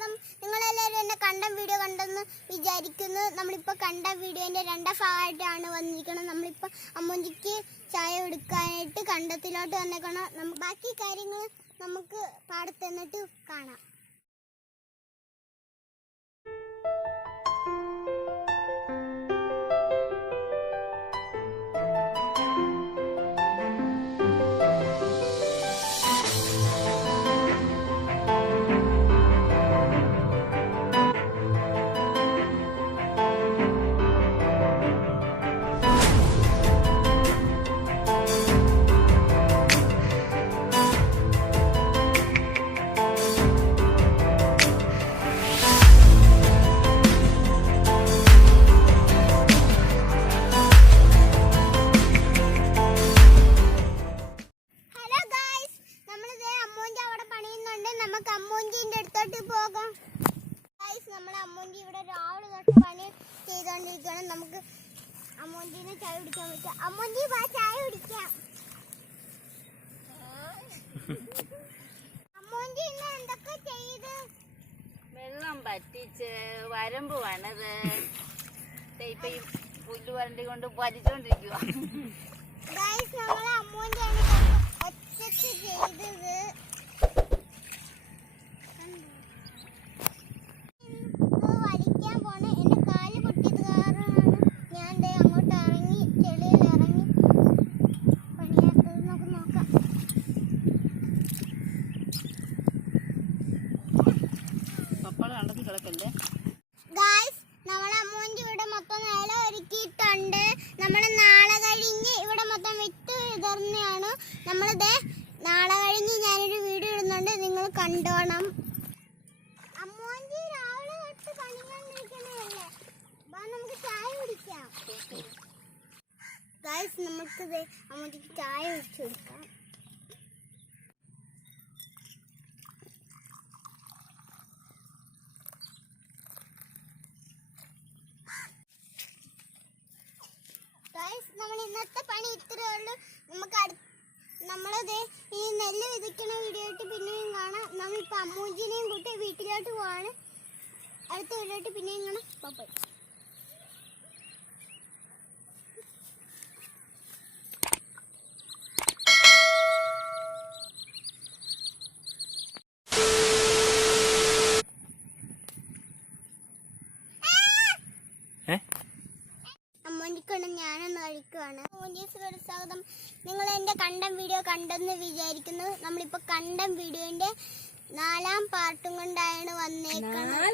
സ്വാഗതം. നിങ്ങളെല്ലാവരും എന്നെ കണ്ടം വീഡിയോ കണ്ടെന്ന് വിചാരിക്കുന്നു. നമ്മളിപ്പോൾ കണ്ട വീഡിയോൻ്റെ രണ്ടാം ഭാഗമായിട്ടാണ് വന്നിരിക്കുന്നത്. നമ്മളിപ്പോൾ അമ്മൂജിക്ക് ചായ എടുക്കാനായിട്ട് കണ്ടത്തിലോട്ട് വന്നേക്കണം. ബാക്കി കാര്യങ്ങൾ നമുക്ക് പാടത്ത് എന്നിട്ട് കാണാം. നമുക്ക് അമ്മൂഞ്ചിന്റെ അടുത്തോട്ട് പോകാം. നമ്മളെ അമ്മൂഞ്ചി ഇവിടെ രാവിലെ തൊട്ട് പണി ചെയ്തോണ്ടിരിക്കണം. നമുക്ക് അമ്മൂഞ്ചിനെ ചായ കുടിക്കാൻ പറ്റും. അമ്മൂഞ്ചി വാ, ചായ കുടിക്കാം. അമ്മൂഞ്ചി ഇന്ന് എന്തൊക്കെ ചെയ്ത്? വെള്ളം പറ്റിച്ച് വരമ്പ് വേണത് ഇപ്പൊ ഈ പുല്ല് വരണ്ടി കൊണ്ട് വലിച്ചോണ്ടിരിക്കുക. നമ്മളെ അമ്മൂഞ്ചിയാണ് ഒറ്റക്ക് ചെയ്തത്. വലിക്കാൻ പോണ എന്റെ കാല് പൊട്ടിയത് കാരണമാണ് ഞാൻ അങ്ങോട്ട് ഇറങ്ങി ചെളിയിൽ ഇറങ്ങി പണിയാത്തത്. നമുക്ക് നോക്കാം. നമ്മളെ അമ്മൂഞ്ചി ഇവിടെ മൊത്തം നില ഒരുക്കിയിട്ടുണ്ട്. നമ്മള് നാളെ കഴിഞ്ഞ് ഇവിടെ മൊത്തം വിത്ത് വിതർന്നാണ്. നമ്മളിത് നാളെ കഴിഞ്ഞ് ഞാനൊരു വീഡിയോ ഇടുന്നുണ്ട്, നിങ്ങൾ കണ്ടോണം. അമ്മൂഞ്ചി രാവിലെ തൊട്ട് പണിയാണ്ടിരിക്കണല്ലേ. നമുക്ക് ചായ കുടിക്കാം. നമുക്കിത് അമ്മൂജിക്ക് ചായ വെച്ച് കൊടുക്കാം. നമ്മൾ ഇന്നത്തെ പണി ഇത്രയേ ഉള്ളൂ. നമുക്ക് നമ്മളത് ഈ നെല്ല് വിതയ്ക്കണ വീഡിയോ ആയിട്ട് പിന്നെയും കാണാം. നമ്മളിപ്പോൾ അമ്മൂജിനെയും കൂട്ടി വീട്ടിലോട്ട് പോവാണ്. അടുത്ത വീഡിയോട്ട് പിന്നെയും കാണാം. ബൈ. അമ്മൂജിക്കൊണ്ട് ഞാനൊന്ന് കഴിക്കുവാണ്. അമ്മൂജീസിനോട് സ്വാഗതം. നിങ്ങൾ എൻ്റെ കണ്ടം വീഡിയോ കണ്ടെന്ന് വിചാരിക്കുന്നു. നമ്മളിപ്പോൾ കണ്ടം വീഡിയോൻ്റെ 4ാം പാർട്ടും കൊണ്ടാണ് വന്നേക്കുന്നത്.